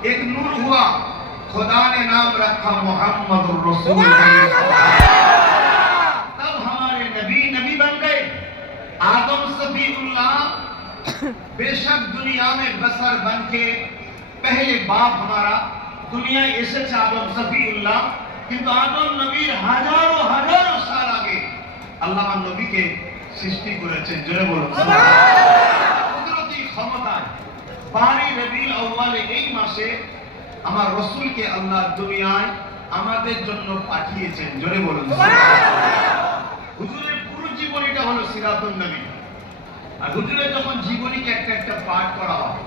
एक नूर हुआ, खुदा ने नाम रखा मोहम्मद रसूल। तब हमारे नबी नबी बन गए। आदम सफीउल्लाह बेशक दुनिया में बसर बन के पहले बाप हमारा दुनिया এসেছে আদম সফিউল্লাহ, কিন্তু আদম নবীর হাজারো হাজারো সাল আগে আল্লাহ নবীকে সৃষ্টি করেছেন। জোরে বলুন সুবহানাল্লাহ। কুদরতি ক্ষমতা 12 রবিউল আউয়ালে এই মাসে আমার রাসূলকে আল্লাহ দুনিয়ায় আমাদের জন্য পাঠিয়েছেন। জোরে বলুন সুবহানাল্লাহ। হুজুরের পুরো জীবনীটা হলো সিরাতুন নবী। আর হুজুরের যখন জীবনীকে একটা একটা পাঠ করা হয়,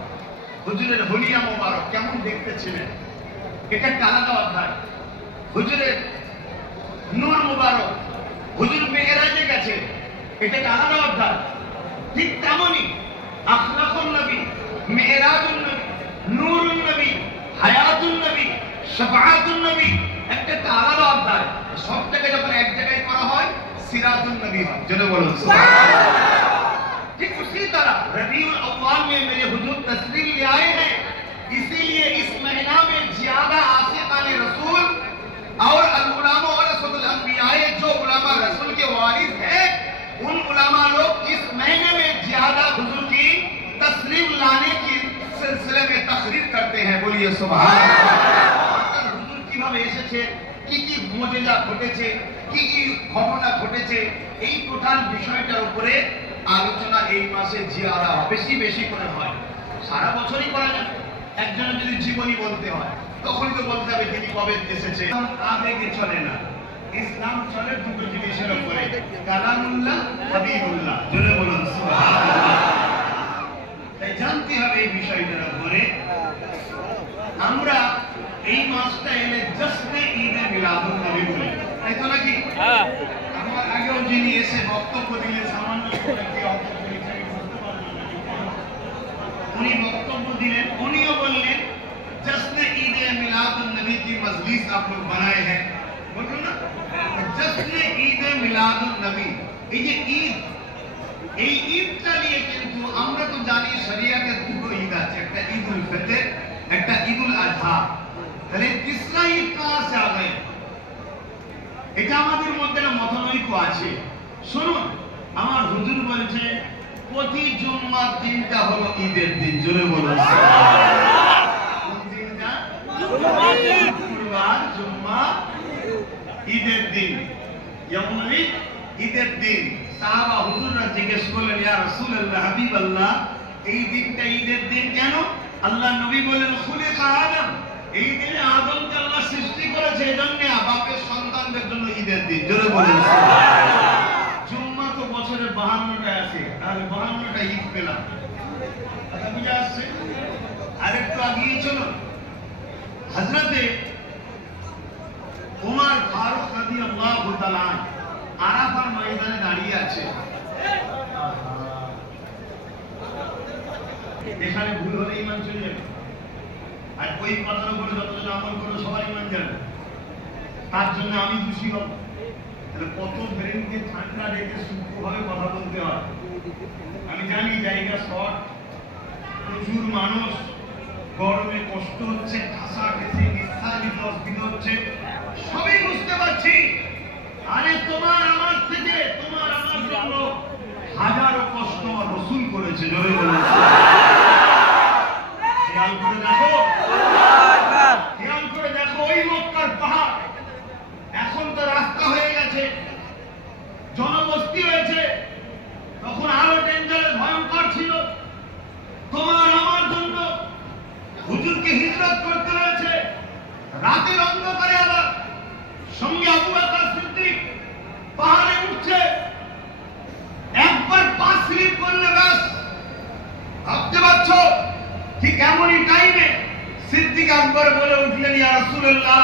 হুজুরের হলিয়া মোবারক কেমন দেখতে ছিলেন এটা একটা আলাদা অধ্যায়। হুজুরের নূর মোবারক, হুজুর মেরাজে গেছে, এটা একটা আলাদা অধ্যায়। ঠিক তেমনই আখলাকুন নবী, মেরাজুন নবী, নূরুন নবী, হায়াতুন নবী, শাফাআতুন নবী একটা আলাদা অধ্যায়। সবটাকে যখন এক জায়গায় করা হয় সিরাতুন নবী হয়। জোরে বলুন সুবহানাল্লাহ। ठीक उसी तरह रबीउल अव्वल में मेरे हुजूर तशरीफ ले आए हैं, इसीलिए इस महीना में ज्यादा आशिकाने रसूल और अल उलमा वरसतुल अंबिया, जो उलमा रसूल के वारिस हैं उन उलमा लोग इस महीने में ज्यादा हुजूर की तशरीफ लाने की सिलसिले में तकरीर करते हैं। बोलिए सुभान अल्लाह। हुजूर কিভাবে এসেছে, কি কি মুজিজা ঘটেছে, কি কি ঘটনা ঘটেছে, এই টোটাল বিষয়টার উপরে আলোচনা এই মাসে জিয়ারা বেশি বেশি করে হয়। সারা বছরই করা যায়। একজনের যদি জীবনী বলতে হয় তখনই তো বলতে হবে তিনি কবে এসেছে। আবেগে চলে না, ইসলাম চলে দুটো জিনিসের উপরে, কালামুল্লাহ, হাবিবুল্লাহ। জোরে বলুন সুবহানাল্লাহ। তাই জানতে হবে এই বিষয়টার উপরে। আমরা এই মাসটা এলে জশ্নে ঈদে মিলাদুন নবী বলি, তাই তো নাকি? হ্যাঁ। আমার আগেও যিনি এসে বক্তব্য দিলেন সামান্য উনি বক্তব্য দিলেন, উনিও বললেন जश्न ईद मिलादुन नबी की मजलिस आप लोग बनाए हैं, बोलो ना जश्न ईद मिलादुन नबी। এই যে ঈদ, এই ঈদটা নিয়ে কিন্তু আমরা তো জানি শরিয়াতে দুটো ঈদ আছে, একটা ঈদুল ফিতর, একটা ঈদুল আযহা। তাহলে তিসরা ঈদ কাহা সে আ গয়ে, এটা আমাদের মধ্যে না মতনৈক্য আছে। শুনুন, আমার হুজুর বলছে প্রতি জুম্মার দিনটা হলো ঈদের দিন। জোরে বলুন সুবহানাল্লাহ। কোন দিনটা? জুম্মার দিন। শুক্রবার, জুম্মা, ঈদের দিন, ইয়াউমুল ঈদ, ঈদের দিন। সাহাবা হুজুররা জিজ্ঞেস করলেন, ইয়া রাসূলুল্লাহ, হাবিবাল্লাহ, এই দিনটা ঈদের দিন কেন? আল্লাহ নবী বলেন খুলিকা আদম, এই দিনে আদমকে আল্লাহ সৃষ্টি করেছে, এজন্য বাপের সন্তানদের জন্য ঈদের দিন। জোরে বলুন সুবহানাল্লাহ। জুম্মা তো বছরে 52টা আছে, তাহলে 52টা ঈদ পেলাম। কথা বুঝা আসছে? আরেকটু আগিয়ে চলুন, হযরতে উমর ফারুক রাদিয়াল্লাহু তাআলা আরাফার ময়দানে দাঁড়িয়ে আছে। এখানে ভুল হলে ঈমান চলে যাবে, আর ওই কথার উপরে যতজন আমল করো সবার ঈমান যাবে, তার জন্য আমি খুশি হব। তাহলে কত ব্রেনকে ঠান্ডা রেখে সূক্ষ্মভাবে কথা বলতে হয়। আমি জানি জায়গা শর্ট, প্রচুর মানুষ, গরমে কষ্ট হচ্ছে, ঠাসা ঠেসে নিঃশ্বাস নিতে অসুবিধা হচ্ছে, সবই বুঝতে পারছি। আরে তোমার আমার থেকে, তোমার আমার জন্য হাজারো কষ্ট আমার রাসূল করেছে। জোরে বলুন খেয়াল করে দেখো, খেয়াল করে দেখো, ওই মক্কার পাহাড় এখন তো রাস্তা হয়ে গেছে, জনবস্তি হয়েছে, তখন আরো ডেঞ্জারাস, ভয়ঙ্কর ছিল। তোমার আমার জন্য হুজুরকে হিজরত করতে হয়েছে রাতের অন্ধকারে, আবার সঙ্গে আবু বকর সিদ্দিক পাহাড়ে উঠছে, একবার পা স্লিপ করলে ব্যাস। ভাবতে পারছো ঠিক এমনই টাইমে সিদ্দিক আকবর বলে উঠলেন, ইয়া রাসূলুল্লাহ,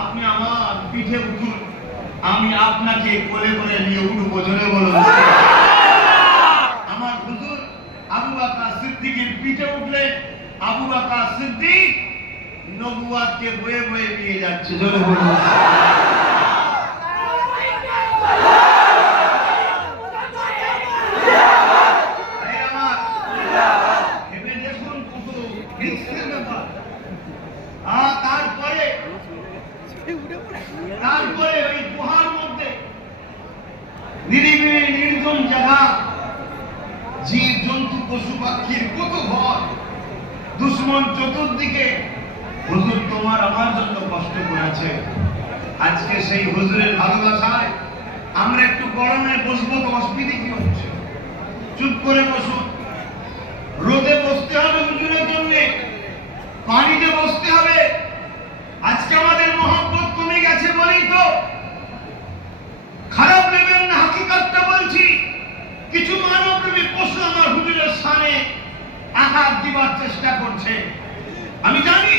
আপনি আমার পিঠে উঠুন, আমি আপনাকে কোলে করে নিয়ে উঠবো। জোরে বলুন আমার হুজুর আবু বকর সিদ্দিকের পিঠে উঠলেন। আবু বকর সিদ্দিক নবুয়াতকে বয়ে বয়ে নিয়ে যাচ্ছে। জোরে বলুন তারপরে ওই গুহার মধ্যে নিরিবিলি নির্জন জায়গা, জীব জন্তু পশু পাখির কত ভয়, দুশ্মন চতুর্দিকে। হুজুর তোমার আমার জন্য কষ্ট করেছে। আজকে সেই হুজুরের ভালোবাসায় আমরা একটু গরমে বসবো, তো অসুবিধে কি হচ্ছে? চুপ করে বসুন। রোদে বসতে হবে হুজুরের জন্য, পানিতে বসতে হবে। আজকে আমাদের মহব্বত কমে গেছে বলেই তো। খারাপ নেবেন না, হাকিকতটা বলছি। কিছু মানবপ্রেমী পশু আমার হুজুরের সামনে আঘাত দিবার চেষ্টা করছে। আমি জানি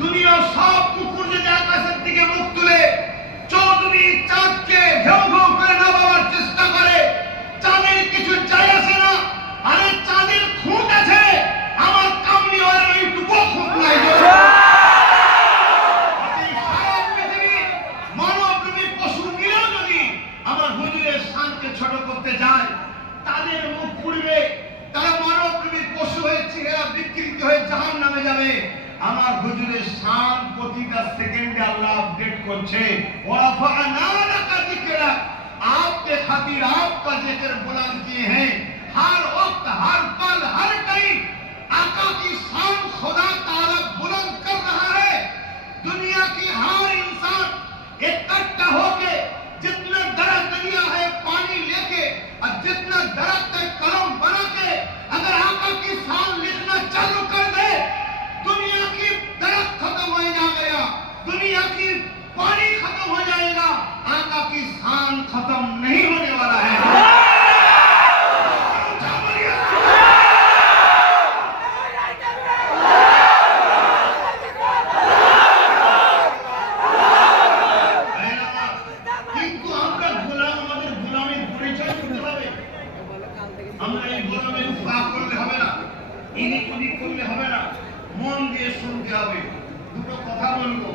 দুনিয়ার সব কুকুর যদি আকাশের দিকে মুখ তুলে চৌধুরী চাঁদকে ঘেউ ঘেউ করে নামাবার চেষ্টা করে, চাঁদের কিছু যায় আসে না। আরে চাঁদের খুঁত আছে, আমার কামলি আর এইটুকু খুঁত নাই। মানবপ্রেমী পশু মিলেও যদি আমার হুজুরের শানকে ছোট করতে যায়, তাদের মুখ পুড়বে। তারা মানবপ্রেমী পশু হয়ে চেহারা বিকৃত হয়ে জাহান্নামে যাবে। আমার হুজুরের শান প্রতিটা সেকেন্ডে আল্লাহ আপডেট করছে। आपके खातिर आपका जिक्र बुलंद किए हैं। हर वक्त, हर पल, हर टाइम आका की शान खुदा ताला बुलंद कर रहा है। दुनिया की हर इंसान इकट्ठा होके जितना दरख्त लिया है पानी लेके, और जितना दरख्त है कलम बना के, अगर आका की शान लिखना चालू कर दे, दुनिया की दरख्त खत्म हो जाएगा, दुनिया की पानी खत्म हो जाएगा, आका की शान खत्म नहीं होने वाला है। কিন্তু আমরা গোলাম, আমাদের গোলামের পরিচয় করতে হবে। আমরা এই গোলামের পা করলে হবে না, ইনিক উনিক করলে হবে না, মন দিয়ে শুনতে হবে। দুটো কথা বলবো,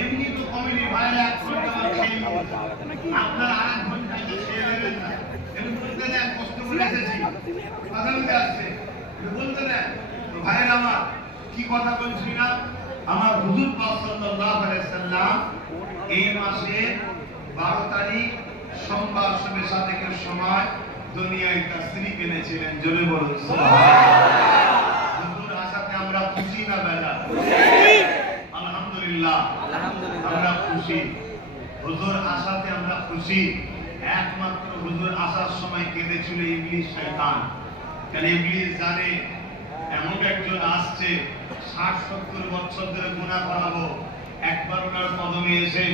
এমনি তো কমেডি ভাইরা 1 ঘন্টা আমার খেয়ে নেবো, আপনার 1.5 ঘন্টা খেয়ে নেবেন না। এমনি বলতে দেন, কষ্ট করে এসেছি, কথা বলতে আসছে, বলতে দেন। তো ভাইরা আমার, কি কথা বলছি না, আমার হুজুর পাক সাল্লাল্লাহু আলাইহি সাল্লাম এই মাসে 12 তারিখ সোমবার সবে সাদেকের সময় দুনিয়ায় তাশরীফ এনেছিলেন। জোরে বলুন সুবহানাল্লাহ। হুজুর আসাতে আমরা খুশি না বেজার? আলহামদুলিল্লাহ, আমরা খুশি। হুজুর আসাতে আমরা খুশি। একমাত্র হুজুর আসার সময় কেঁদেছিল ইবলিস শয়তান। কারণ ইবলিস জানে এমন একজন আসছে 60-70 বছর ধরে গুনাহ করাবো, একবার ওনার কদমে এসে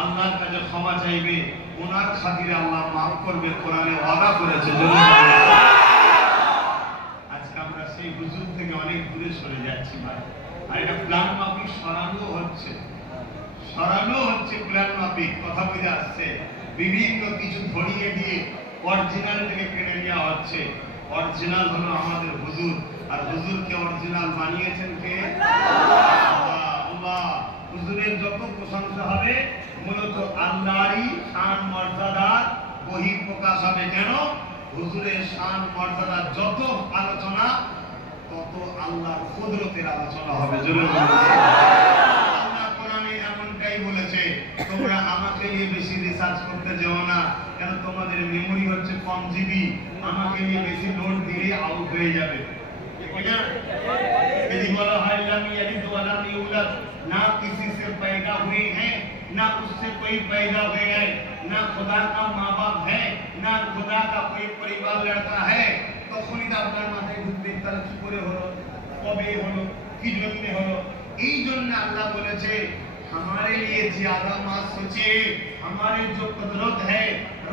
আল্লাহর কাছে ক্ষমা চাইবে, ওনার খাতিরে আল্লাহ মাফ করবে, কোরআনে ওয়াদা করেছে। আজকে আমরা সেই হুজুর থেকে অনেক দূরে সরে যাচ্ছি ভাই। আর এটা প্ল্যান মাফিক সরানো হচ্ছে প্ল্যান মাফিক, কথা বুঝে আসছে। বিভিন্ন কিছু ধরিয়ে দিয়ে অরিজিনাল থেকে কেড়ে নেওয়া হচ্ছে। অরিজিনাল হলো আমাদের হুজুর, আর হুজুরকে অরিজিনাল বানিয়েছেন কে? আল্লাহ। হুজুরের যত প্রশংসা হবে মূলত আল্লাহরই শান মর্যাদার বহিঃপ্রকাশ হবে। কেন? হুজুরের শান মর্যাদার যত আলোচনা, তত আল্লাহর কুদরতের আলোচনা হবে। আল্লাহ কোরআনে এমনটাই বলেছে, তোমরা আমাকে নিয়ে বেশি রিসার্চ করতে যেও না, কেন তোমাদের মেমোরি হচ্ছে কম জিবি। আমাকে নিয়ে বেশি নোট দিলে আউট হয়ে যাবে। यदि बोला है लम यलिद व लम यूलद, ना किसी से पैदा हुए हैं, ना उससे कोई पैदा हुए हैं, ना खुदा का माँ बाप है, ना खुदा का कोई परिवार लड़का है, তখনই আপনার মাথায় ঢুকবে তাহলে কি করে হলো, কবে হলো, কি জন্য হলো। এই জন্য আল্লাহ বলেছে हमारे लिए ज्यादा मत सोचिए, हमारे जो कुदरत है,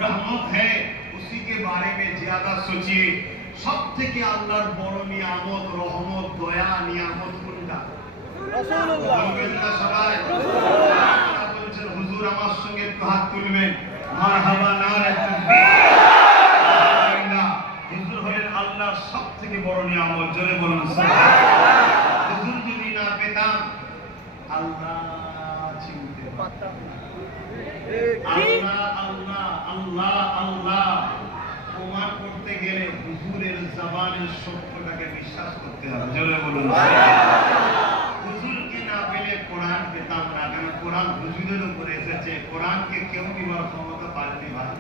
रहमत है, उसी के बारे में ज्यादा सोचिए। সব থেকে আল্লাহর বড় নিয়ামত, রহমত, দয়া, নিয়ামত কোনটা? রাসূলুল্লাহ। বলবেন না সবাই? আল্লাহ বলেছেন হুজুর আমার সঙ্গে একটু হাত তুলবেন, মারহাবা, নারে তাকবীর। আলহামদুলিল্লাহ। হুজুর হলেন আল্লাহর সব থেকে বড় নিয়ামত। জোরে বলুন সুবহানাল্লাহ। হুজুর যদি না পেতাম, আল্লাহ চিনতে পারতাম। আল্লাহ আল্লাহ আল্লাহ আল্লাহ প্রমাণ করতে গেলে হুজুরের জবানের সত্যটাকে বিশ্বাস করতে হবে। জোরে বলুন। হুজুরকে না পেলে কোরআন পেতাম না, কেন? কোরআন হুজুরের উপরে এসেছে, কোরআনকে কেউ নিবার ক্ষমতা পারেনি ভাই।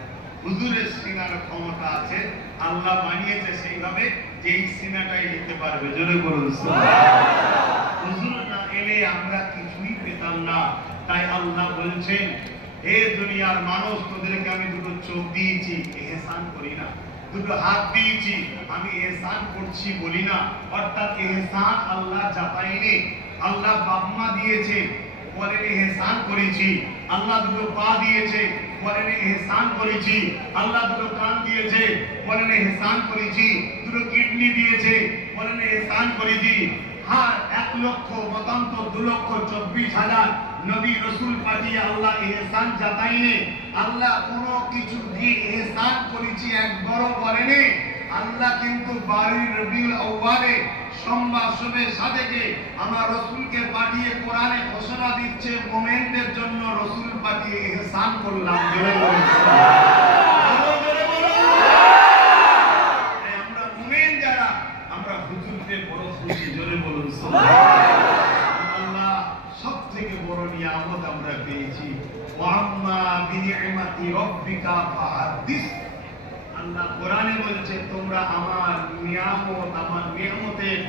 হুজুরের সিনার ক্ষমতা আছে, আল্লাহ বানিয়েছে সেইভাবে যে এই সিনাটাই নিতে পারবে। জোরে বলুন সুবহানাল্লাহ। হুজুর না এলে আমরা কিছুই পেতাম না। তাই আল্লাহ বলছেন, হে দুনিয়ার মানুষ, তোদেরকে আমি দুটো চোখ দিয়েছি, এহসান করি না। দুটো হাত দিয়েছি, আমি এহসান করছি বলি না। অর্থাৎ এহসান আল্লাহ জাপাইনি। আল্লাহ বাপ-মা দিয়েছে, বলেন এহসান করেছি। আল্লাহ দুটো পা দিয়েছে, বলেন এহসান করেছি। আল্লাহ দুটো কান দিয়েছে, বলেন এহসান করেছি। দুটো কিডনি দিয়েছে, বলেন এহসান করেছি। হ্যাঁ, 1,00,000 মতান্তর 2,24,000 নবী রসুল পাঠিয়ে আল্লাহ এহসান জাতাইনে। আল্লাহ কোনো কিছু দিয়ে এহসান করেছি একবারও বলেনি। আল্লাহ কিন্তু 12 রবিউল আউয়ালে সোমবার শুভে সাদেকে আমার রসুলকে পাঠিয়ে কোরআনে ঘোষণা দিচ্ছে, মুমিনদের জন্য রসুল পাঠিয়ে এহসান করলাম। জোরে বলুন আমরা মুমিন যারা, আমরা হুজুরকে বড় খুশি। জোরে বলুন আল্লাহ সব থেকে বড় নিয়ামত আমরা পেয়েছি। ওয়াম্মা বিনিআমাতি রাব্বিকা ফাহাদ্দিস। আল্লাহ কোরআনে বলছে, তোমরা আমার নিয়ামত, আমার নিয়ামতের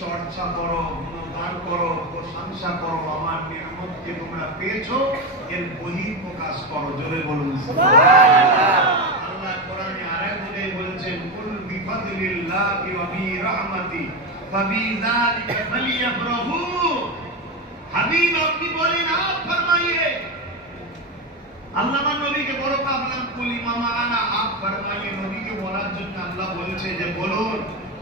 চর্চা করো, গুণগান করো, প্রশংসা করো। আমার নিয়ামতকে তোমরা পেয়েছো, এর বহিঃপ্রকাশ করো। জোরে বলুন সুবহানাল্লাহ। আল্লাহ কোরআনে আরেকভাবে বলছেন, কুল বিফাদলিল্লাহি ওয়া বিরাহমাতি ফাবিযালিকা ফালিয়াফরাহু। হাবিব আপনি বলেন, আপ ফরমাইয়ে। আল্লাহ আমার নবীকে বড় পাবলাম, কুলি মামা আনা আপ ফরমাইয়ে। নবীকে বলার জন্য আল্লাহ বলছে যে বলুন,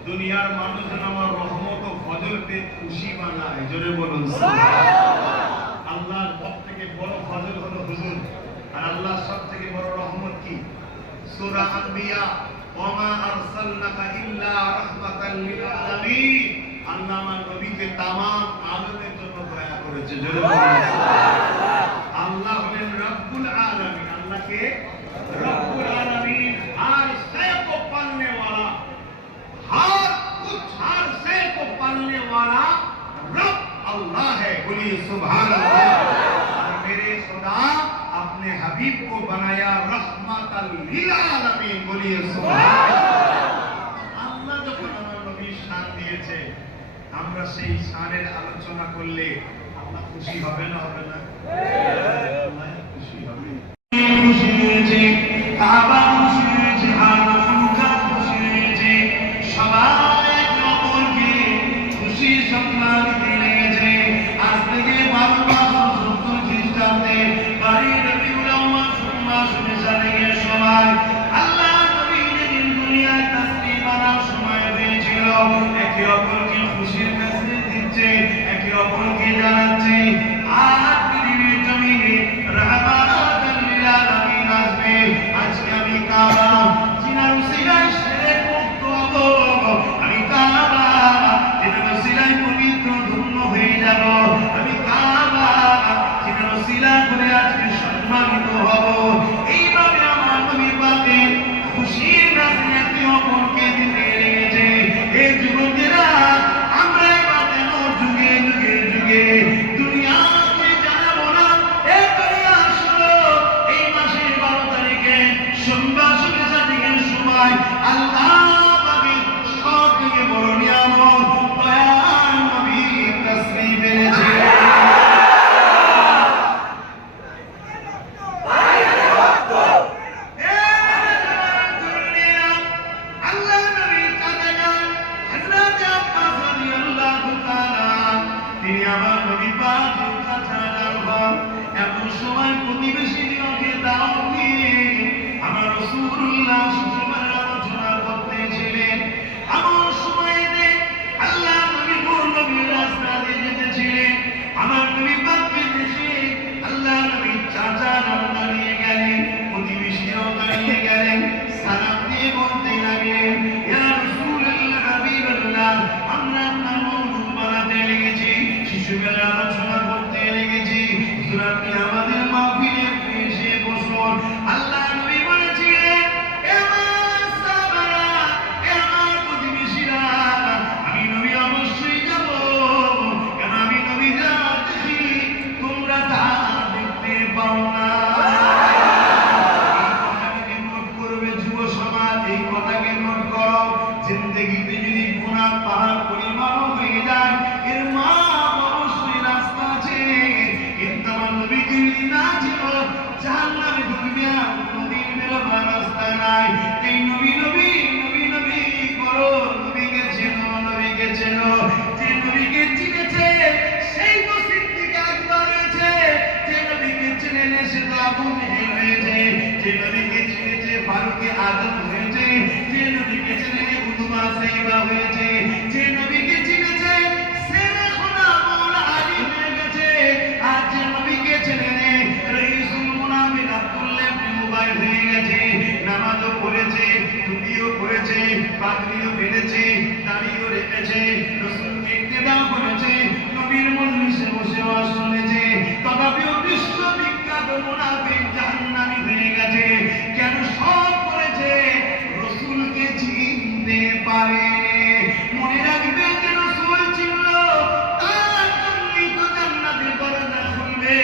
দুনিয়ার মানুষ যেন আমার রহমত ও ফজল পেয়ে খুশি বানায়। জোরে বলুন সুবহানাল্লাহ। আল্লাহর সব থেকে বড় ফজল হলো হুজুর, আর আল্লাহর সব থেকে বড় রহমত কি? সূরা আনবিয়া, ওয়া মা আরসালনাকা ইল্লা রাহমাতাল লিল আলামিন। আল্লাহ আমার নবীকে তামাম আলমের জন্য দয়া করেছে। জোরে বলুন সুবহানাল্লাহ। আল্লাহ হলেন রব্বুল আলামিন। আল্লাহকে রব্বুল আলামিন, हर से को पालने वाला, हर कुछ हर से को पालने वाला रब अल्लाह है। बोलिए सुभान अल्लाह। और मेरे खुदा अपने हबीब को बनाया रहमतल लिल आलमीन। बोलिए सुभान अल्लाह। আল্লাহ যখন আমার নবীর শান দিয়েছে, আমরা সেই শানের আলোচনা করলে আল্লাহ খুশি হবে না? হবে না? আল্লাহ খুশি হবে। খুশি হয়েছে, কাবা খুশি হয়েছে, আর মাখলুকাত খুশি হয়েছে। সবাই একে অপরকে খুশি সংবাদ দিতে লেগেছে। আজ থেকে 12 মাস 70 খ্রিস্টাব্দে 12 রবিউল আউয়াল সোমবার শুভে সাদেকে সবাই আল্লাহ নবী যেদিন দুনিয়ায় তাসলিম আনার সময় হয়েছিল, একে অপরকে খুশির মেসেজ দিচ্ছে, একে অপরকে জানাচ্ছে আর পৃথিবীর জমিনে রাহমাতাল লিল আলামিন আসবে। আজকে আমি কাবা জিনার উসিলায় শিরক মুক্ত হব, আমি কাবা জিনার উসিলায় পবিত্র ধন্য হয়ে যাব, আমি কাবা জিনার উসিলা করে আজকে সম্মানিত হব। এইভাবে আমার নবী পাকের খুশির মেসেজ একে অপরকে দিতে লেগেছে। এই যুবকেরা, আমরা এবার কেন যুগে যুগে যুগে দুনিয়াকে জানাবো না? এই দুনিয়া আসলো এই মাসের 12 তারিখে সোমবার শুভে সাদেকের সময় আল্লাহ পাকের সব থেকে বড় নিয়ামত দয়ার নবী তাশরীফ এনেছে। আল্লাহ নবী চাচা হযরত আব্বাস রাদিয়াল্লাহু তাআলা, তিনি আমার নবী পাকের চাচা হন। এমন সময় প্রতিবেশীদেরকে দাওয়াত দিয়ে আমার রাসূলুল্লাহ সুসমার আলোচনা করতেছিলেন। এমন সময়তে আল্লাহ নবী নবীর রাস্তা দিয়ে যেতেছিলেন। আমার নবী পাককে দেখে আল্লাহ নবী চাচা দাঁড়িয়ে গেলেন, প্রতিবেশীরাও দাঁড়িয়ে গেলেন। সালাম দিয়ে বলতে লাগলেন, ইয়া রাসূলুল্লাহ, হাবিবাল্লাহ, আমরা আপনার মওলুদ বানাতে লেগেছি, শিশুবেলা আলোচনা করতে লেগেছি, হুজুর আপনি আমাদের মাহফিলে এসে বসুন। আল্লাহ নবী বলেছিলেন, এ ছিল জাহান্নামে ঢুকবে না, কোনদিন বেরোবার রাস্তা নাই। এই নবী নবী নবী নবী করো, নবীকে চেনো, নবীকে চেনো। যে নবীকে চিনেছে সেই তো সিদ্দিক আকবর হয়েছে, যে নবীকে চেনে না সে তো আবু জেহেল হয়েছে, যে নবীকে চিনেছে ফারুকে আজম হয়েছে, যে নবীকে চেনে উতবা সাইবা হয়েছে, যে নবীকে চিনেছে সে খোদা মওলা আলী হয়ে গেছে, আর যে নবীকে চেনে না রাইসুল মুনাফিক আব্দুল্লাহ ইবনে উবাই হয়ে গেছে। নামাজও পড়েছে, টুপিও পরেছে, পাগড়িও বেঁধেছে, দাড়িও রেখেছে, রাসূলকে ইত্তেদাও করেছে, নবীর মজলিসে বসে ওয়াজ শুনেছে, তথাপিও বিশ্ববিখ্যাত মুনাফিক জাহান্নামী হয়ে গেছে। কেন সব করেছে? রাসূলকে চিনতে পারেনি। মনে রাখবে যে রাসূল চিনল তার জন্যই তো জান্নাতের দরজা খুলবে।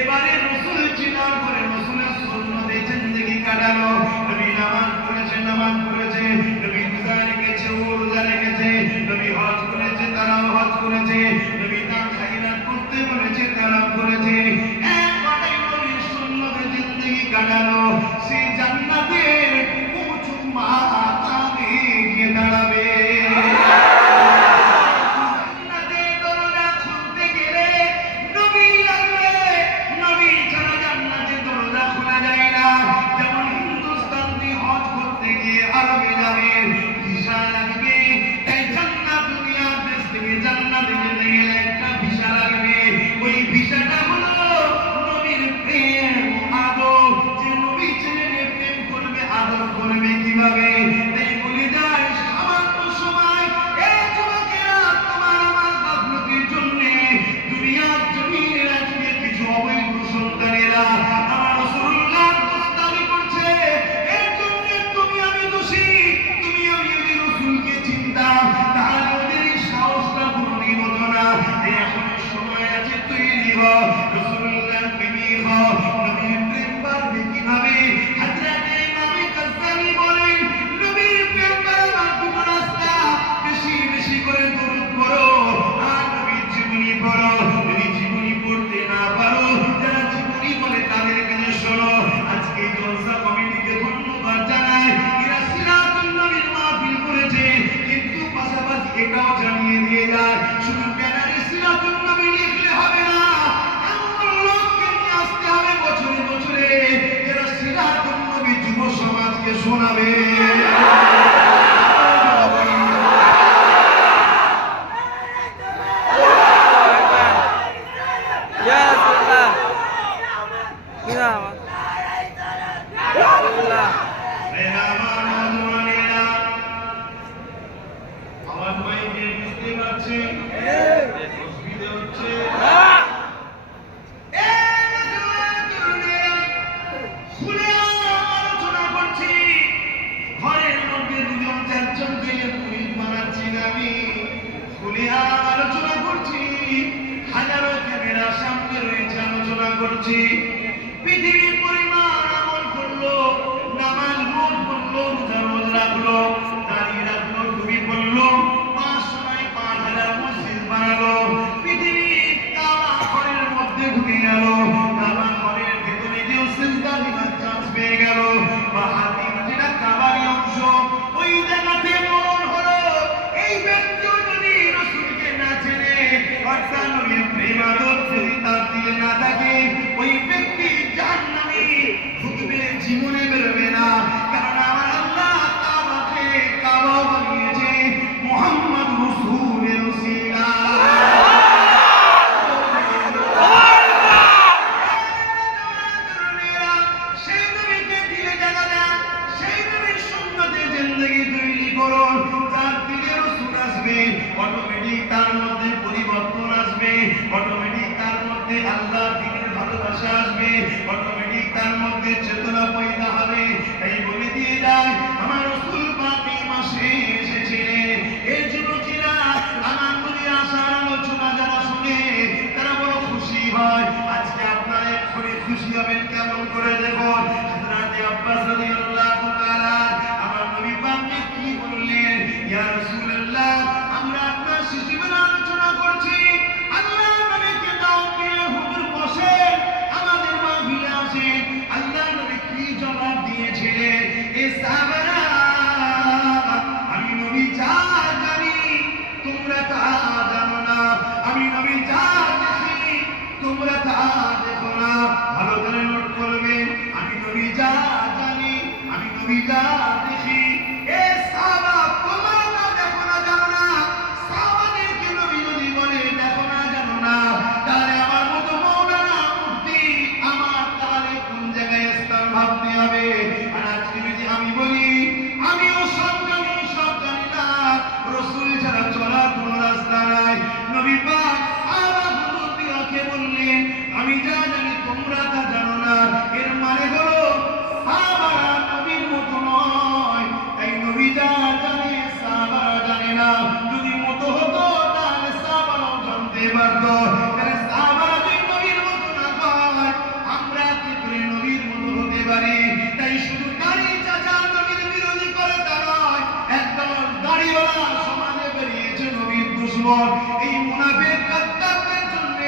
এবারে রাসূল চিনার পরে রাসূলের সুন্নতে জিন্দেগি কাটালো। নবী নামাজ পড়েছে, নামাজ পড়েছে, নবী রোজা রেখেছে, ও রোজা রেখেছে, নবী হজ করেছে, তারাও হজ করেছে, নবী দান খায়রাত করতে বলেছে, তারাও করেছে। এক কথায় নবীর সুন্নতে জিন্দেগি কাটালো। সে জান্নাতের উঁচু মাকামে গিয়ে দাঁড়াবে। জান্নাতের দরজা খুলতে গেলে নবী লাগবে, নবী ছাড়া জান্নাতের দরজা খোলা যায় না। যেমন হিন্দুস্তান দিয়ে হজ করতে গিয়ে আরবে যাবেন, ভিসা লাগবে। তাই জান্নাত দুনিয়ার দেশ থেকে জান্নাতে যেতে গেলে একটা ভিসা লাগবে। ওই ভিসাটা হলো নবীর প্রেম আদর। যে নবী ছেলে প্রেম করবে, আদর করবে কিভাবে? তাই বলে যায় সামান্য সময় এই যুবকেরা তোমার আমার গাফলতির জন্য দুনিয়ার জমিনে আজকে কিছু অবৈধ সন্তানেরা আমার রাসূলুল্লাহ দোস্তানি করছে। এর জন্য তুমি আমি দোষী। তুমি আমি যদি রাসূলকে চিনতাম তাহলে ওদের এই সাহসটা কোনোদিন হতো না। এখন সময় আছে, তৈরি হও, রাসূলুল্লাহ প্রেমী হও। নবীর প্রেম বাড়বে কিভাবে? হযরত ইমাম গাজ্জালী বলেন, নবীর প্রেম বাড়াবার দুটো রাস্তা। বেশি বেশি করে দরুদ পড়ো আর নবীর জীবনী পড়ো। যদি জীবনী পড়তে না পারো, যারা জীবনী বলে তাদের কাছে শোনো। আজকে এই জলসা কমিটিকে ধন্যবাদ জানাই, এরা সিরাতুন নবীর মাহফিল করেছে, কিন্তু পাশাপাশি এটাও জানিয়ে দিয়ে যায় শুধু ব্যানারে সিরাতুন নবী লিখলে হবে না, এমন লোককে নিয়ে আসতে হবে বছরে বছরে যারা সিরাতুন নবী যুব সমাজকে শোনাবে। আমার মাইকে বুঝতে পারছি অসুবিধা হচ্ছে। খুলে আলোচনা করছি, ঘরের মধ্যে দুজন চারজনকে পুলিশ বানাচ্ছি না আমি। খুলে আলোচনা করছি, হাজারো ক্যামেরা সামনে রয়েছে, আলোচনা করছি। পৃথিবীর পরিমাণ আমল করলো, নামাজ রোজ পড়লো, রোজা রোজ রাখলো, দাঁড়িয়ে রাখলো, টুপি পড়লো, 5,000 মসজিদ বানালো। পৃথিবীর কাবা ঘরের মধ্যে ঢুকে গেল, কাবা ঘরের ভেতরে গিয়েও সিজদা দিবার চান্স পেয়ে গেল। বা হাতির যেটা কাবারই অংশ, ওই জায়গাতে মরণ হলো। এই ব্যক্তিও যদি রাসূলকে না চেনে, অর্থাৎ নবীর প্রেম আদর যদি তার দিলে না থাকে, ওই ব্যক্তি জাহান্নামী ঢুকবে, জীবনে বেরোবে না। কারণ আমার আল্লাহ কাবাকে কাবা বানিয়েছে মুহাম্মদ রাসূলের ওসিলা। সেই নবীকে দিলে জায়গা দেন, সেই নবীর সুন্নতে জিন্দেগি তৈরি করুন। যার দিলে রাসূল আসবে, অটোমেটিক তার মধ্যে পরিবর্তন আসবে, অটোমেটিক তার মধ্যে আল্লাহ দ্বীনের ভালোবাসা আসবে, অটোমেটিক তার মধ্যে চেতনা পয়দা হবে। তাই বলে দিয়ে যায় আমার রাসূল পাক এই মাসে এসেছিলেন। এই যুবকেরা আমার নবীর আসার আলোচনা যারা শুনে তারা বড় খুশি হয়। আজকে আপনারা এক্ষুনি খুশি হবেন কেমন করে দেখুন। হযরত আব্বাস রাদিয়াল্লাহু তাআলা আমার নবী পাককে কি বললেন, ইয়া রাসূলুল্লাহ আমরা আপনার শিশুবেলা আলোচনা করছি, আল্লাহ নবীকে দাও দিয়ে হুজুর বসে আমাদের মাহফিল সাহাবারা, আমি নবী যা জানি তোমরা তা জানো না, আমি নবী যা দেখি তোমরা তা দেখো না। ভালো করে নোট করবে, আমি নবী যা জানি, আমি নবী যা দেখি। এ সাহাবা, তোমরা তা দেখো না, জানো না। সাহাবাদেরকে নবী যদি বলে দেখো না, জানো না, তাহলে আমার মতো মওলানা মুফতি আমার তাহলে কোন জায়গায় স্থান ভাবতে হবে? আর আজকে যদি আমি বলি আমিও সব জানি, সব জানি না, রাসূল ছাড়া চলার কোনো রাস্তা নাই। নবী পাক সাহাবাদেরকে বললেন আমি যা জানি তোমরা তা জানো না, এর মানে হলো সাহাবারা নবীর মতো নয়। তাই নবী যা জানে সাহাবারা জানে না। যদি মতো হতো তাহলে সাহাবারাও জানতে পারতো। তাহলে সাহাবারা যদি নবীর মতো না হয়, আমরা কি করে নবীর মতো হতে পারি? তাই শুধু দাড়ি চাচা নবীর বিরোধী করে তা নয়, একদম দাড়িওয়ালা সমাজে বেরিয়েছে নবীর দুশমন। এই মুনাফিক গাদ্দারদের জন্য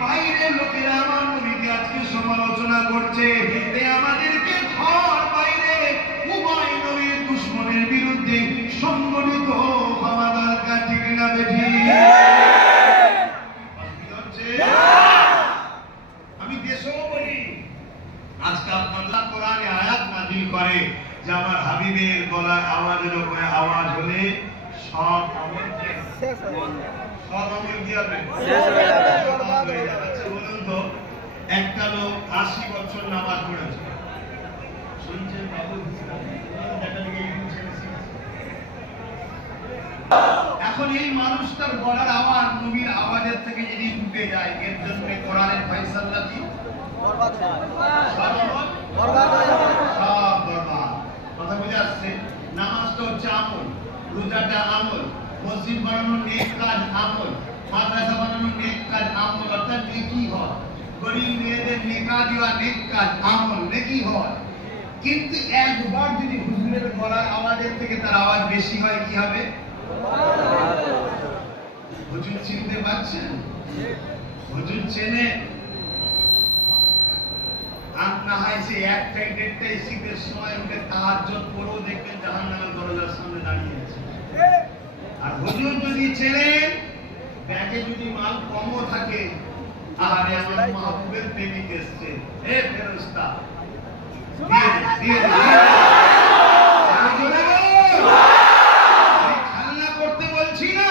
বাইরের লোকেরা আমার নবীকে আজকে সমালোচনা করছে। তাই আমাদেরকে ঘর বাইরে উভয় নবীর দুশমনের বিরুদ্ধে সংগঠিত হওয়া দরকার, ঠিক না বেঠি? আমি দেশেও বলি আজকে আপনারা কোরআনে আয়াত নাযিল করে যে আমার হাবিবের গলার আওয়াজের উপরে আওয়াজ হলে সব আমল শেষ হয়ে যাবে। সব আমল কি হবে? শেষ হয়ে যাবে। আচ্ছা বলুন তো, একটা লোক 80 বছর নামাজ পড়েছে, শুনছেন বাবু? এখন এই মানুষটার গলার আওয়াজ নবীর আওয়াজের থেকে যদি উঠে যায়, এর জন্য কোরআনের ফয়সালা কি? বরবাদ হয়ে যাবে। বরবাদ হয়ে যাবে। সব বরবাদ। কথা বুঝে আসছে? নামাজটা হচ্ছে আমল, রোজাটা আমল, মসজিদ বানানো নেক কাজ আমল, মাদ্রাসা বানানো নেক কাজ আমল, অর্থাৎ নেকি হয়। গরিব মেয়েদের নেকা দেওয়া নেক কাজ আমল, নেকি হয়। কিন্তু একবার যদি হুজুরের গলার আওয়াজের থেকে তার আওয়াজ বেশি হয়, কি হবে? হুজুর চিনতে পারছেন? হুজুর চেনে? আর না হয় সে একটাই দেড়টাই শীতের সময় উঠে তাহাজ্জুদ পড়েও দেখবেন জাহান্নামের দরজার সামনে দাঁড়িয়ে আছে। আর হুজুর যদি চেনেন, ব্যাগে যদি মাল কমও থাকে, আরে আমার মাহবুবের প্রেমিক এসছে, এ ফেরেশতা দিয়ে দে। খেলনা করতে বলছি না,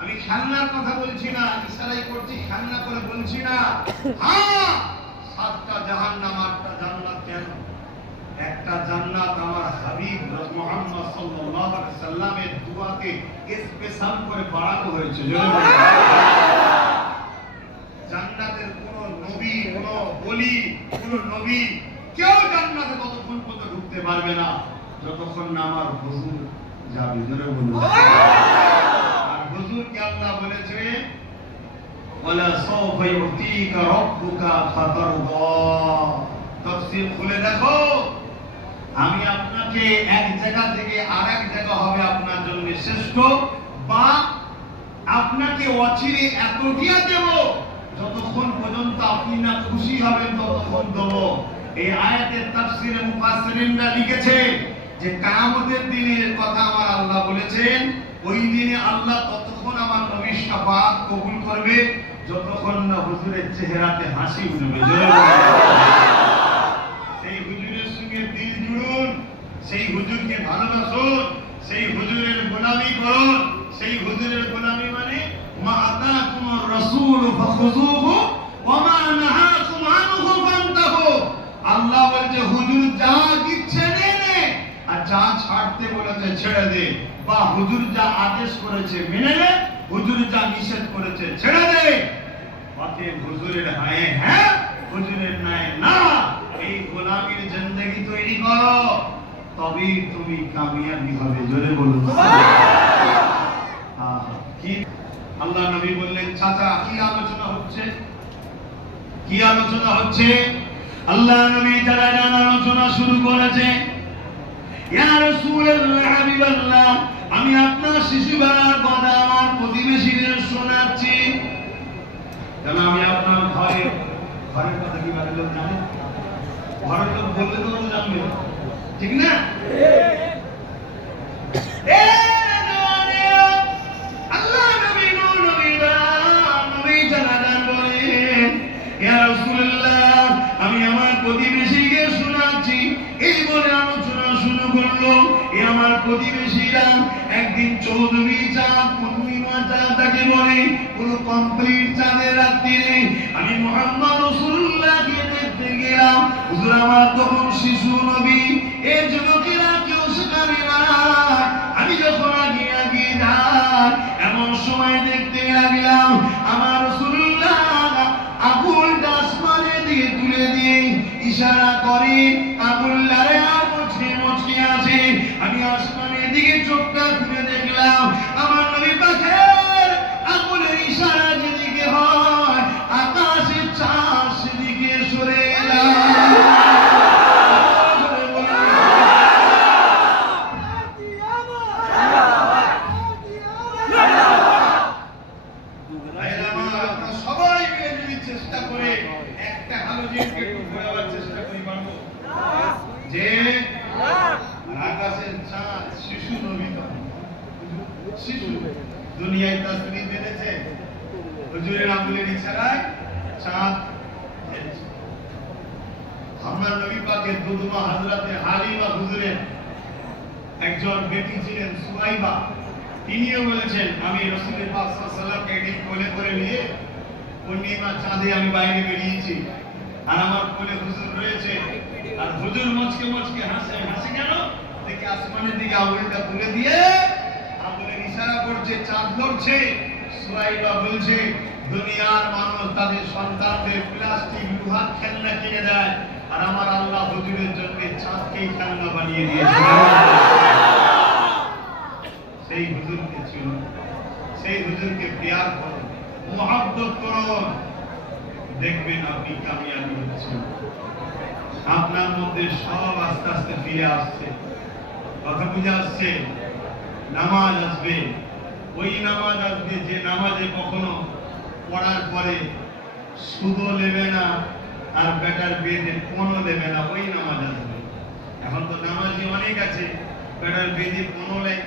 আমি খেলনার কথা বলছি না, ইশারাই করছি, খেলনা করে বলছি না। হ্যাঁ, 7টা জাহান্নাম 8টা জান্নাত। কেন? একটা জান্নাত আমার হাবিব মুহাম্মদ সাল্লাল্লাহু আলাইহি সাল্লামের দুআকে স্পেশাল করে বাড়ানো হয়েছে। জান্নাতের কোন নবী, কোন ওলি, কোন নবী কেউ জান্নাতে ততক্ষণ পর্যন্ত ঢুকতে পারবে না যতক্ষণ না আমার হুজুর যাবে। জোরে বলুন। আর হুজুরকে আল্লাহ বলেছে ওয়ালা সাওফা ইউতিকা রাব্বুকা ফাতারদা। তাফসীর খুলে দেখো, আমি আপনাকে এক জায়গা থেকে আরেক জায়গা হবে আপনার জন্য শ্রেষ্ঠ, বা আপনাকে অচিরে এত দিয়া দেব যতক্ষণ পর্যন্ত আপনি না খুশি হবেন ততক্ষণ দেব। এই আয়াতের তাফসীরে মুফাসসিরিনরা লিখেছে যে কিয়ামতের দিনের কথা আমার আল্লাহ বলেছেন, ওই দিনে আল্লাহ ততক্ষণ আমার নবীর শাফাআত কবুল করবে যতক্ষণ না হুজুরের চেহারাতে হাসি উঠবে। সেই হুজুরের সঙ্গে দিল জুড়ুন, সেই হুজুরকে ভালোবাসুন, সেই হুজুরের গোলামি করুন। সেই হুজুরের গোলামি মানে মা আতাকুমুর রাসূল ফাখুযুহু ওয়া মা নাহাকুম আনহু ফান্তাহু। আল্লাহ বলেছে হুজুর যা দিচ্ছে নে নে, আর যা ছাড়তে বলেছে ছেড়ে দে। বা হুজুর যা আদেশ করেছে মেনে নে, হুজুর যা নিষেধ করেছে ছেড়ে দে। অতএব হুজুরের হায়ে হ্যাঁ, হুজুরের নাই না। এই গোলামির জিন্দেগি তৈরি করো, তবেই তুমি কামিয়াবি হবে। জোরে বলুন। কি আল্লাহ নবী বললেন, চাচা কি আলোচনা হচ্ছে? কি আলোচনা হচ্ছে? আল্লাহ নবী যারা আলোচনা শুরু করেছে, ইয়া রাসূলুল্লাহ হাবিবাল্লাহ, আমি আপনার শিশুবেলার কথা আমার প্রতিবেশীদের শোনাচ্ছি। কেন আমি আপনার ঘরের কথা কি বলে লোক জানে? ঘরের লোক বললে তো জানবে। ঠিক না? আল্লাহ নবী জানালেন বলেন, ইয়া রাসূলুল্লাহ, আমি আমার প্রতিবেশীকে শোনাচ্ছি। এই বলে আলোচনা শুরু করলো। আমার প্রতিবেশীরা একদিন চৌধুরী চাঁদ, পূর্ণিমা চাঁদ তাকে বলে, পুরো কমপ্লিট চাঁদের রাত্রিরে আমি মুহাম্মদ রাসূলুল্লাহকে দেখতে গেলাম। হুজুর আমার তখন শিশু নবী, এই যুবকেরা কেউ সেখানে না। আমি যখন আগে যাই, এমন সময় দেখতে লাগলাম আমার রাসূলুল্লাহ আগুনটা আসমানের দিকে তুলে দিয়ে ইশারা করে, আগুনটারে আর মুচকি মুচকি আছে। আমি আসমানের দিকে চোখটা খুলে দেখলাম আমার নবী পাকের আগুনের ইশারা যেদিকে হয়, আকাশের চাঁদ সেদিকে সরে যায়। সবাই মিলে যদি চেষ্টা করে একটা হালুজিনকে ঘোরাবার চেষ্টা করি, পারবো যে আকাশের চাঁদ শিশু নবী, শিশু দুনিয়ায় তাসবিহ বেঁধেছে হুজুরের আঙ্গুলের ইশারায় চাঁদ। আমার নবী পাকের দুধমা হযরতে হালিমা হুজুরের একজন বেটি ছিলেন সুহাইবা। তিনিও বলেছেন আমি রাসূল পাক সাল্লাল্লাহু আলাইহি ওয়াসাল্লামকে একদিন কোলে করে নিয়ে পূর্ণিমা চাঁদে আমি বাইরে বেরিয়েছি, আর আমার কোলে হুজুর রয়েছে, আর হুজুর মুচকে মুচকে হাসে। হাসে কেন? দেখে আসমানের দিকে আঙুলটা তুলে দিয়ে আঙুলের ইশারা করছে, চাঁদ লড়ছে। সুহাইবা বলছে দুনিয়ার মানুষ তাদের সন্তানদের প্লাস্টিক লোহার খেলনা কিনে দেয়, আর আমার আল্লাহ হুজুরের জন্য চাঁদকেই খেলনা বানিয়ে দিয়েছে। সেই হুজুরকে চিনুন, সেই হুজুরকে প্যার করুন, মুহাব্বত করুন, দেখবেন আপনি কামিয়াবি হচ্ছেন। আপনার মধ্যে সব আস্তে আস্তে ফিরে আসছে। কথা বুঝে আসছে? নামাজ আসবে, ওই নামাজ আসবে যে নামাজে কখনো পড়ার পরে সুদও নেবে না আর বেটার বেদে পণও নেবে না, ওই নামাজ আসবে। এখন তো নামাজি অনেক আছে, বেটার বেদে পণও নেয়,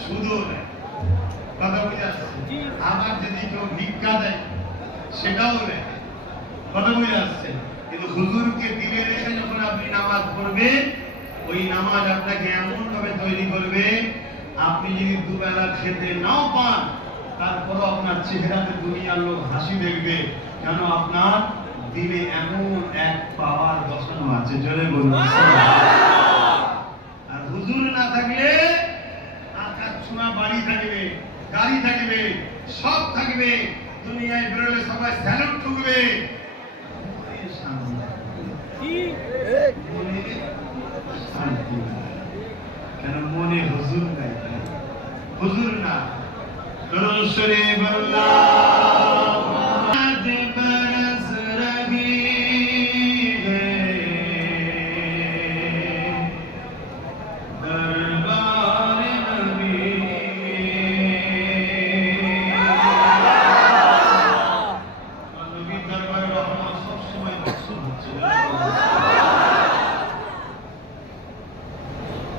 সুদও নেয়। কথা বুঝে আসছে? আবার যদি কেউ ভিক্ষা দেয় সেটাও নেয়। কথা বুঝে আসছে? কিন্তু হুজুরকে দিলে রেখে যখন আপনি নামাজ পড়বেন, ওই নামাজ আপনাকে এমন ভাবে তৈরি করবে, আপনি যদি দুবেলা খেতে নাও পান, তারপরও আপনার চেহারাতে দুনিয়ার লোক হাসি দেখবে, কেন আপনার দিলে এমন এক পাওয়ার বসানো আছে। জোরে বলুন। আর হুজুর না থাকলে আকাশ ছোঁয়া বাড়ি থাকবে, গাড়ি থাকবে, সব থাকবে, দুনিয়ায় বেরোলে সবাই স্যালুট ঠুকবে, কেন মনে হুজুর নাই। হুজুর না দরুদ শরীফ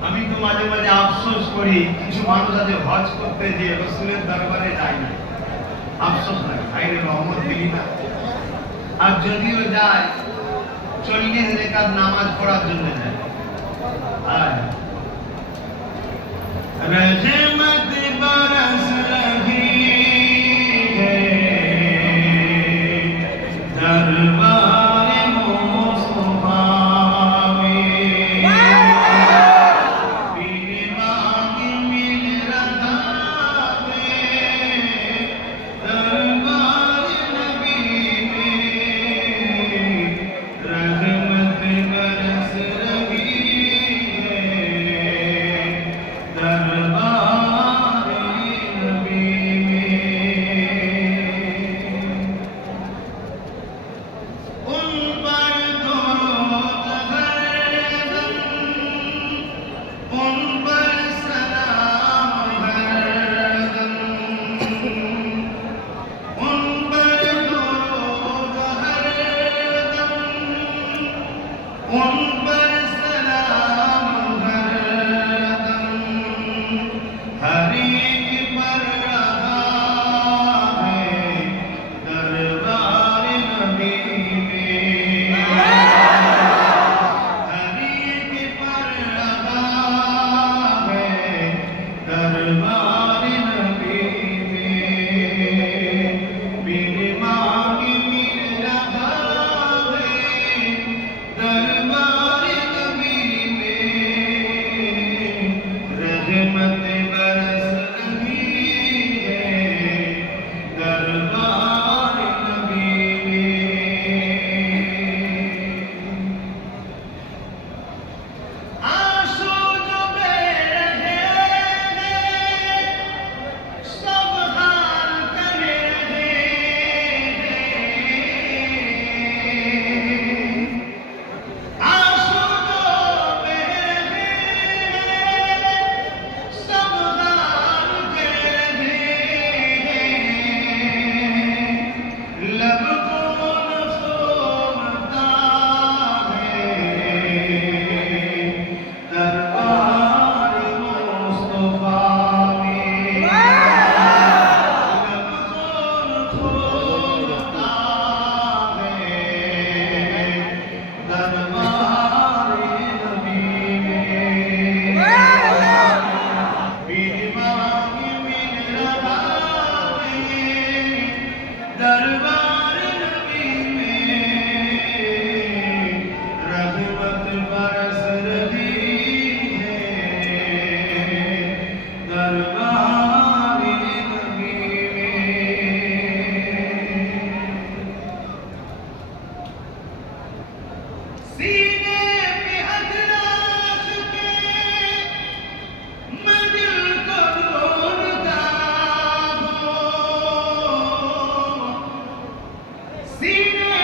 আমি তো মাঝে মাঝে আফসোস করি, কিছু মানুষ আছে হজ করতে যে রাসূলের দরবারে যায় না, আফসোস লাগে, ভাইরে রহমত দিলি না। আর যদিও যায় 40 রাকাত নামাজ পড়ার জন্য যায়। আর রহমত বরস রহি হে দরবারে মুস্তাফা उन पर सलाम सीने पे हाथ रख के मैं दिल को ढूंढता हूँ, सीने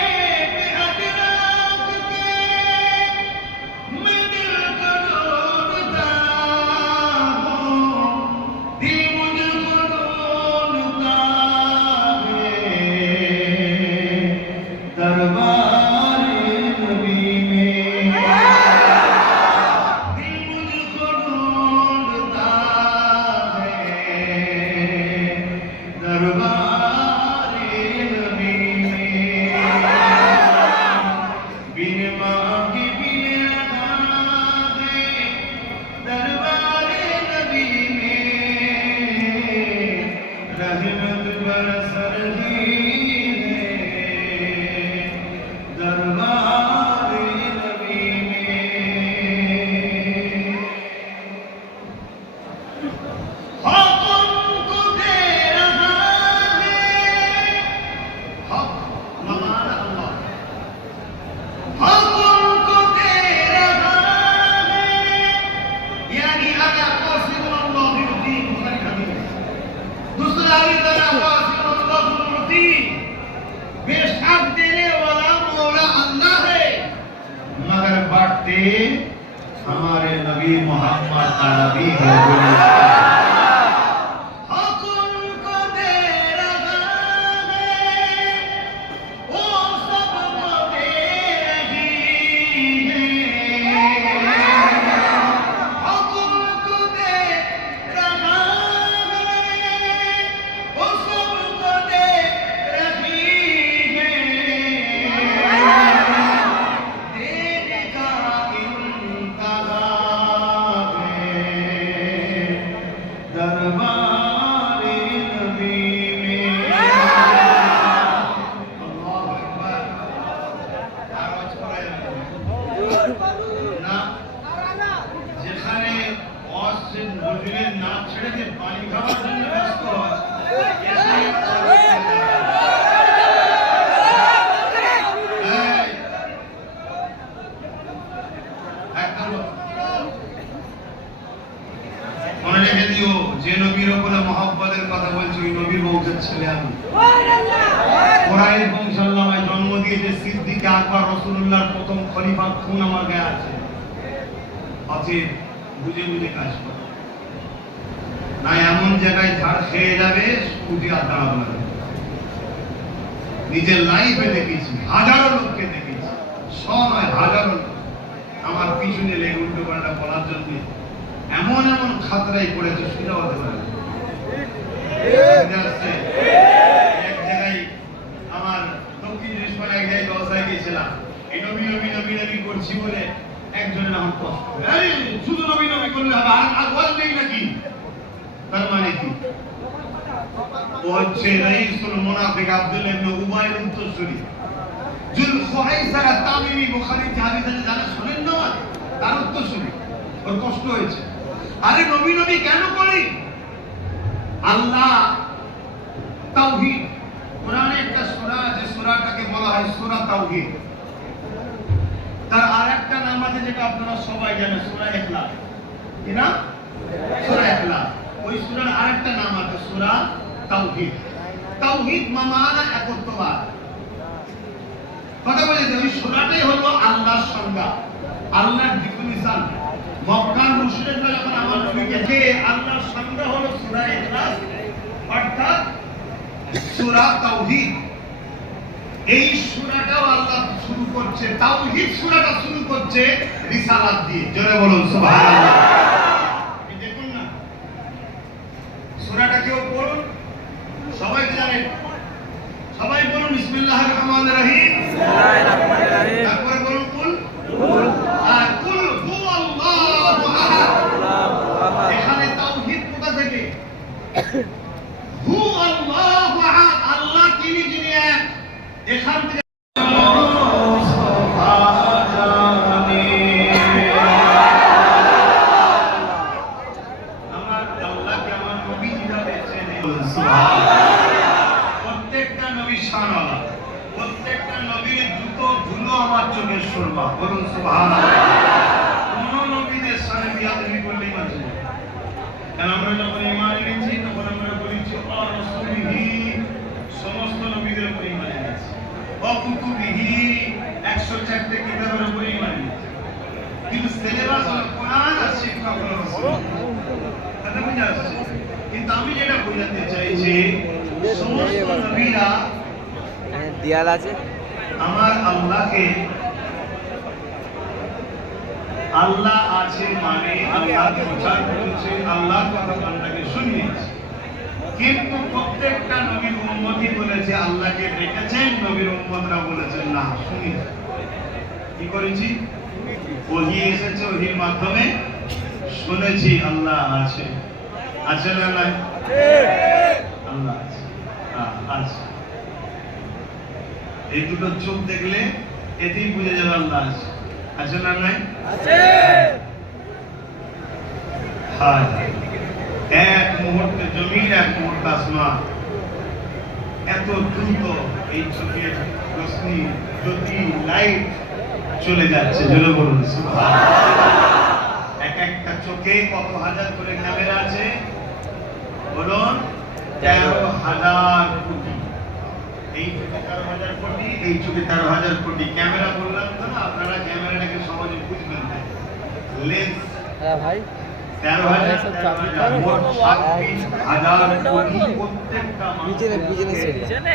पे हाथ रख के मैं दिल को ढूंढता हूँ, दिल मुझको ढूंढता है दरबार नबी में, दिल मुझको ढूंढता है दरबार नबी में, बिन मांगे बिन मांगे दरबार नबी में रहमत बरस रही है दरबार नबी में। हक उनको दे रहा है, हक ममाना अल्लाह, हक उनको दे रहा है, यानी अना कासिमुल्लाह युती बुखारी हदीस। दूसरा भी तरह कासिमुल्लाह युती, बेशक देने वाला मौला अल्लाह है, मगर बांटते हमारे नबी मोहम्मद का नबी है। हक उनको दे रहा है, वो सबको दे रही है, हक उनको दे रहा है, वो सबको दे रही है, देने का इंतज़ार है दरबार नबी में। अल्लाहु আকবার। আওয়াজ করা যাবে না, যেখানে অশ্বিন নজরুলের নাচ ছেড়ে দিয়ে পানি খাওয়ার জন্য ব্যস্ত হয়, এসে একদম মনে রেখে দিও, যে নবীর উপরে মহব্বতের কথা বলছি ওই নবীর বংশের ছেলে আমি। কোরআনের বংশাল্লামায় জন্ম দিয়েছে সিদ্দিক আকবর, রাসূলুল্লাহর প্রথম খলিফা, খুন আমার গায়ে আছে। অতএব বুঝে বুঝে কাজ করো, না এমন জায়গায় ঝাড় খেয়ে যাবে স্কুটি আর দাঁড়াবে না। নিজের লাইফে দেখেছি, হাজারো লোককে দেখেছি, নয় হাজারো লোক আমার পিছনে লেগে উল্টো পাল্টা বলার জন্য এমন এমন খাতরাই পড়েছে সেটা হতে পারে। এক জায়গায় আমার দক্ষিণ দিনাজপুরে এক জায়গায় জলসায় গিয়েছিলাম, এই নবী নবী নবী নবী করছি বলে একজনের আমার কষ্ট, শুধু নবী নবী করলে হবে আর ওয়াজ নেই নাকি? তার মানে কি? ও হচ্ছে রাইসুল মুনাফিক আব্দুল্লাহ ইবনে উবাইর উত্তরসূরি জুল খুহাইসার তামিমি, বুখারী হাদিস আছে জানা শুনেন না, তার উত্তরসূরি। ওর কষ্ট হয়েছে, আরে নবী নবী কেন করি? আল্লাহ তাওহীদ, কোরআনে একটা সূরা আছে, সূরাটাকে বলা হয় সূরা তাওহীদ। তার আরেকটা নাম আছে যেটা আপনারা সবাই জানেন, সূরা ইখলাস। কি নাম? সূরা ইখলাস। ওই সূরার আরেকটা নাম আছে সূরা তাওহীদ। তাওহীদ মানা একত্ববাদ। কথা বলেছে ওই সূরাটাই হলো আল্লাহর সংজ্ঞা, আল্লাহর ডেফিনিশন। মক্কার মুশরিকরা যখন আমার নবীকে যে আল্লাহর সংজ্ঞা হলো সূরা ইখলাস, অর্থাৎ সূরা তাওহীদ। এই সূরাটাও আল্লাহ শুরু করছে, তাওহীদ সূরাটা শুরু করছে রিসালাত দিয়ে। জোরে বলুন সুবহানাল্লাহ। এই দেখুন না, সূরাটা কেউ পড়ুন, সবাই জানেন, সবাই বলুন বিসমিল্লাহির রহমানির রহিম। বিসমিল্লাহির রহমানির রহিম। তারপরে বলুন কুল আর কুল হুয়াল্লাহু আহাদ। এখানে তাওহীদ কোথা থেকে? হুয়াল্লাহু আহাদ, আল্লাহ তিনি যিনি এক। এখান থেকে আমার আল্লাহকে আমার নবী যেভাবে চেনে, প্রত্যেকটা নবী শান আলাদা, প্রত্যেকটা নবীর জুতো বলুন সুবহানাল্লাহ। কোন নবীদের সামনে বিয়াদবি করলেই মাঝে কারণ আমরা যখন ঈমান এনেছি তখন আমরা বলেছি আর রাসূলিহি, সমস্ত নবীদের উপর ঈমান এনেছি, ওয়া কুতুবিহি, 104টি কিতাবের উপর ঈমান এনেছি, কিন্তু সিলেবাস হলো কোরআন আর শিক্ষা হলো রাসূল। কথা বুঝা যাচ্ছে? কিন্তু আমি যেটা বোঝাতে চাইছি সমস্ত নবীরা দেয়াল আছে আমার আল্লাহকে, আল্লাহ আছে মানে আল্লাহ প্রচার করেছে, আল্লাহর কথা বান্দাকে শুনিয়েছে, কিন্তু প্রত্যেকটা নবীর উম্মতই বলেছে আল্লাহকে ডেকেছেন, নবীর উম্মতরা বলেছেন না শুনিয়েছে। কি করেছি? ওহী এসেছে, ওহীর মাধ্যমে শুনেছি আল্লাহ আছে। আছে না নাই? আল্লাহ আছে, আছে। এই দুটো চোখ দেখলে এতেই বুঝে যাবে আল্লাহ আছে। আছে না নাই? আছে। হ্যাঁ, এক মুহূর্তে জমিন, এক মুহূর্তে আসমান, এত দ্রুত এই চোখের রশ্মি, জ্যোতি, লাইট চলে যাচ্ছে। জোরে বলুন সুবহানাল্লাহ। এক একটা চোখে কত হাজার করে ক্যামেরা আছে বলুন? 13,000 কোটি। এই চোখে 13,000 কোটি, এই চোখে 13,000 কোটি ক্যামেরা। বললাম তো না, আপনারা ক্যামেরাটাকে সহজে বুঝবেন না। লেন্স ভাই 13,000 মোট 26,000 কোটি প্রত্যেকটা পিছনে পিছনে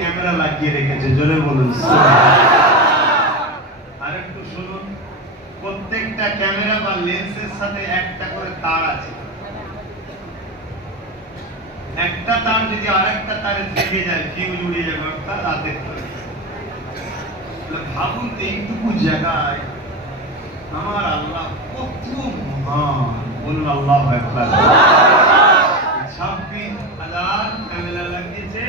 ক্যামেরা লাগিয়ে রেখেছে। জোরে বলুন। আরেকটু শুনুন, প্রত্যেকটা ক্যামেরা বা লেন্সের সাথে একটা করে তার আছে। একটা তার যদি আরেকটা তারে থেকে যায়, ফিউজ উড়িয়ে যাবে, অর্থাৎ রাতে ভাবুন এইটুকু জায়গায় আমার আল্লাহ কত মহান। বলুন আল্লাহু আকবার। 26,000 ক্যামেরা লাগিয়েছে,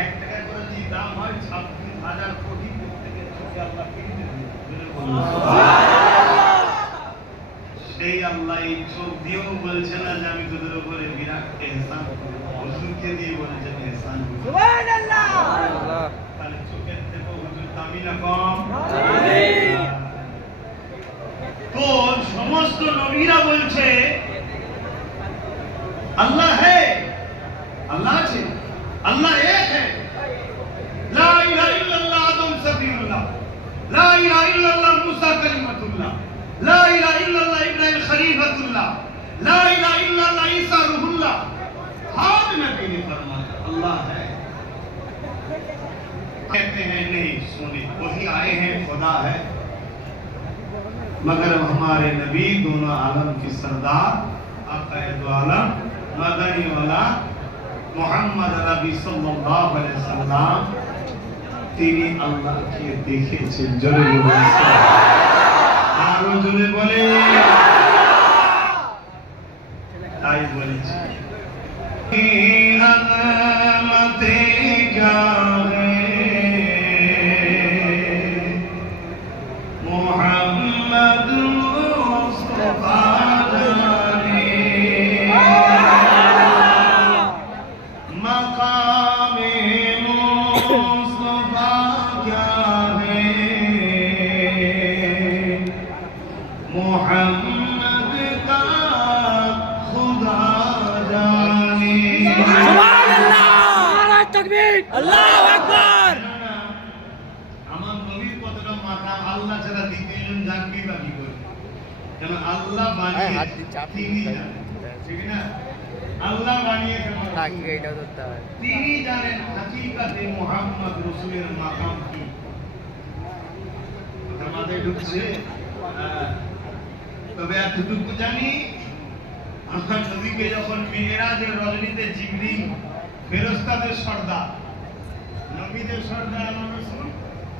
1 টাকা করে যদি দাম হয় 26,000 কোটি প্রত্যেকের চোখে আল্লাহ কিনে সেই আল্লাহ এই চোখ দিয়েও বলছে না যে আমি তোদের উপরে বিরাট এহসান করি, হুজুরকে দিয়ে বলেছেন এহসান করি। সুবহানাল্লাহ। তাহলে চোখের থেকে হুজুর দামি না কম? তো সমস্ত নবীরা বলছে আল্লাহ है, अल्लाह আছে, अल्लाह एक है, ला इलाहा इल्लल्लाह आदम सफीउल्लाह, ला इलाहा इल्लल्लाह मूसा कलीमतुल्लाह, ला इलाहा इल्लल्लाह इब्राहीम खलीफतुल्लाह, ला इलाहा इल्लल्लाह ईसा रूहुल्लाह। हर नबी ने फरमाया अल्लाह है। कहते हैं नहीं सुने, वही आए हैं खुदा है, मगर हमारे नबी दोनों आलम की सरदार आकाए दो आलम मदनी वाला मोहम्मद नबी सल्लल्लाहु अलैहि वसल्लम তিনি আল্লাহকে দেখেছেন। জোরে বলুন, আরো জোরে বলে। তাই বলেছি আলামতে क्या है मोहम्मद मुस्तफा जाने मकामे मुस्तफा क्या है मोहम्मद का खुदा जाने। সুবহানাল্লাহ, নারায়ে তাকবীর, আল্লাহু আকবার। আমার নবীর কতটা মাথা, আল্লাহ ছাড়া দ্বিতীয়জন জানবি বা কি করে? কারণ আল্লাহ বানিয়ে তিনি জানেন, ঠিক না? আল্লাহ বানিয়েছে, তিনি জানেন হাকিকাতে মুহাম্মদ রাসূলের মাকাম কি। কথা মাথায় ঢুকছে? তবে এতটুকু জানি, আমার নবীকে যখন মেরাজের রজনীতে জিবরিল, ফেরেশতাদের সর্দার, নবীদের সর্দার আমার রাসূল,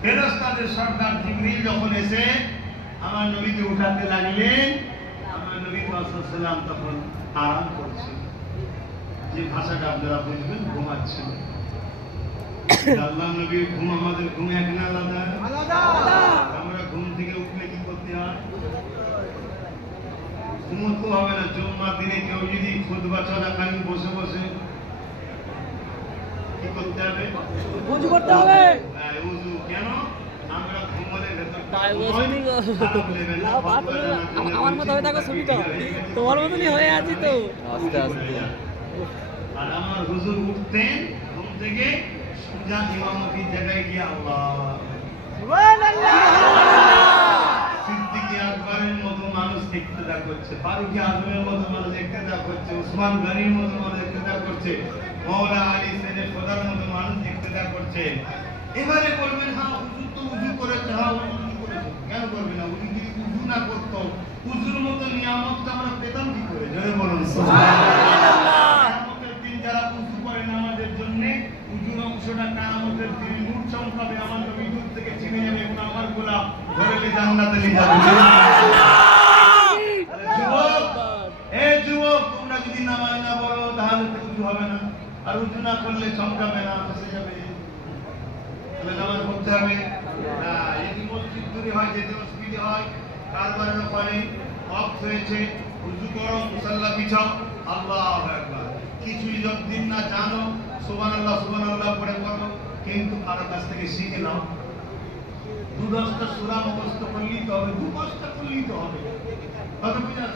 ফেরেশতাদের সর্দার জিবরিল যখন এসে আমার নবীকে উঠাতে লাগলেন, আমার নবী সাল্লাল্লাহু আলাইহি ওয়াসাল্লাম তখন আরাম করছেন। যে ভাষাটা আপনারা বুঝবেন, ঘুমাচ্ছেন। আল্লাহ নবীর ঘুম আমাদের ঘুম এক না আলাদা? আমরা ঘুম থেকে উঠলে কি করতে হয়? ঘুমোতে হবে না। জুম্মার দিনে কেউ যদি খুতবা চলাকালীন বসে বসে কি করতে হবে? ওযু করতে হবে। ওযু। কেন? আমরা ঘুমোলে ভেতর আমার মতো হয়ে থাকো ছবি তো তোমার মতনই হয়ে আছি তো। আস্তে আস্তে আর আমার হুজুর উঠতেন ঘুম থেকে সুজান ইমামতি জায়গায় গিয়ে আল্লাহ সিদ্দিকী আকবরের মতো মানুষ ইক্তেদা করছে, ফারুকী আজমের মতো মানুষ ইক্তেদা করছে, উসমান গনির মতো মানুষ ইক্তেদা করছে, মওলা আলী সেনের খোদার মতো মানুষ ইক্তেদা করছে। এবারে বলবেন হ্যাঁ হুজুর তো উযু করেছে, হ্যাঁ হুজুর উযু করেছে, কেন করবে না? উনি যদি উযু না করতো উযুর মতো নিয়ামতটা আমরা পেতাম কি করে? জোরে বলুন সুবহানাল্লাহ। কিয়ামতের দিন যারা উযু করে নামাজের জন্য উযুর অংশটা কিয়ামতের দিন নূর চমকাবে, আমার নবী দূর থেকে চিনে যাবে এবং আমার গোলাপ ধরে নিয়ে জান্নাতে নিয়ে যাবে। যুবক, এই যুবক, তোমরা যদি নামাজ না পড়ো তাহলে তো উযু হবে না, আর উযু না করলে চমকাবে না, ফেসে যাবে। তাহলে নামাজ পড়তে হবে না। যদি মসজিদ দূরে হয়, যেতে অসুবিধা হয়, কারবারের ওখানে অফ হয়েছে, উযু করো, মুসাল্লা বিছাও, আল্লাহু আকবার। কিছুই যতদিন না জানো সুবহানাল্লাহ সুবহানাল্লাহ পড়ে পড়ো, কিন্তু কারো কাছ থেকে শিখে নাও। 2-10টা সূরা মুখস্থ করলেই তো হবে, 2-5টা করলেই তো হবে। কথা বুঝা?